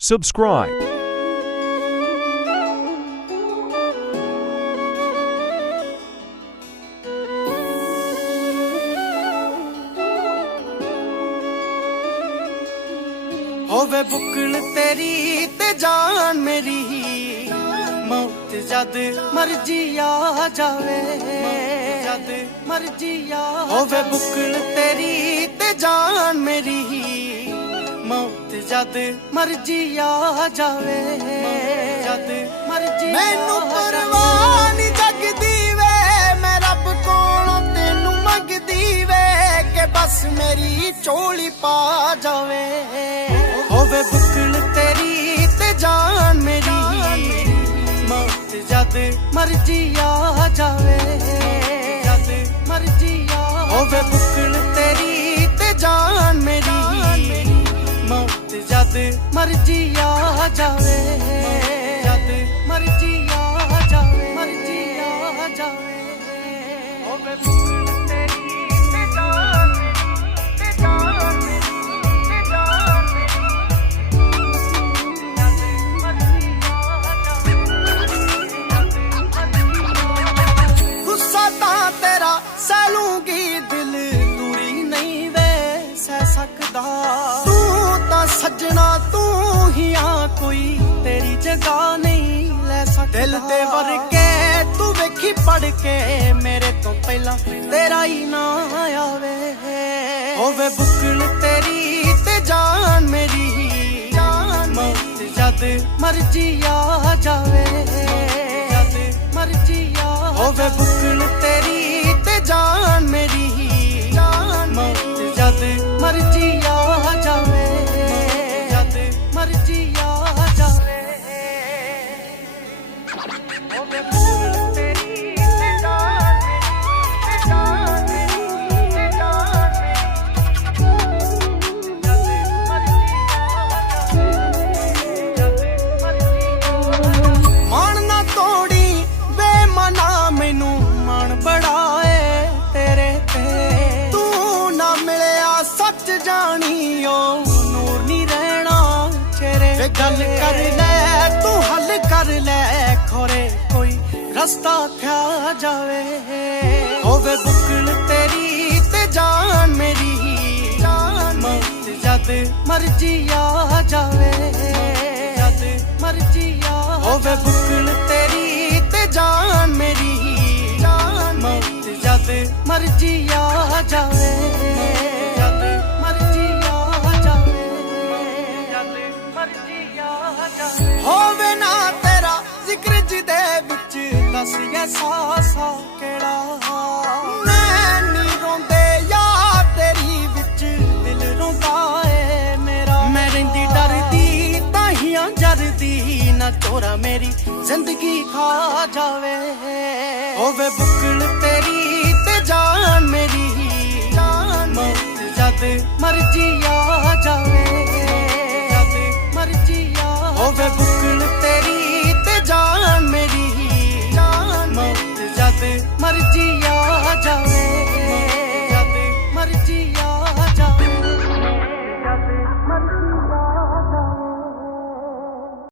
Subscribe. होवे बुकल तेरी ते जान मेरी, मौत जद मर्जी आ जावे, जद मर्जी आ होवे बुकल तेरी ते जान मेरी, मौत जद मर्जी आ जावे, जद मर्जी मैनू परवाह नी जगदी वे, मैं रब कोलों तेनू मंगदी वे, के बस मेरी झोली पा जावे। होवे बुकल तेरी ते जान मेरी, मौत जद मर्जी आ जावे, जद मर्जी आ होवे बुकल तेरी ते जान मेरी, मौत जद मर्जी आ जावे, जद मर्जी आ जावे, मर्जी आ जावे। होवे बुकल तेरी ते जान मेरी, ते जान मेरी, ते जान मेरी। गुस्सा तां तेरा सैलूंगी, दिल दूरी नहीं वे सह सकदा, सजना तू ही आ कोई तेरी जगह नहीं ले सकता। दिल ते वर्के तू वेखी पढ़ के मेरे तो पहला तेरा ही ना आवे। होवे बुकल तेरी ते जान मेरी, जान मौत जद मर्जी आ जावे, जद मर्जी आ होवे बुकल तेरी ते जान मेरी, जान मौत जद मर्जी आ जावे, मर्जी आ जावे। होवे बुकल तेरी ते जान मेरी, ते जान मेरी, ते जान मेरी, जद मर्जी आ जावे, जद मर्जी आ। मान ना तोड़ी वे मना, मैनू मान बड़ा है तेरे ते, तू ना मिलिया सच जानियो नूर नी रहना चेहरे। गल कर ले तू हल कर ले, खोरे कोई रास्ता थया जावे। होवे बुकल तेरी ते जान मेरी, जान मौत जद मर्जी आ जावे, जद मर्जी आ होवे बुकल तेरी ते जान मेरी, जान मौत जद मर्जी आ जावे, जद मर्जी आ जावे, जद मर्जी आ जावे। होवे ना तेरा जिक्र जिदे विच दस एहसासा केड़ा, मैं नी रोंदे यार तेरी विच दिल रोंदा है मेरा। मैं रहिंदी डरदी ताहियां जरदी, ना चोरा मेरी जिंदगी खा जावे। होवे बुकल तेरी ते जान मेरी, जान मौत जद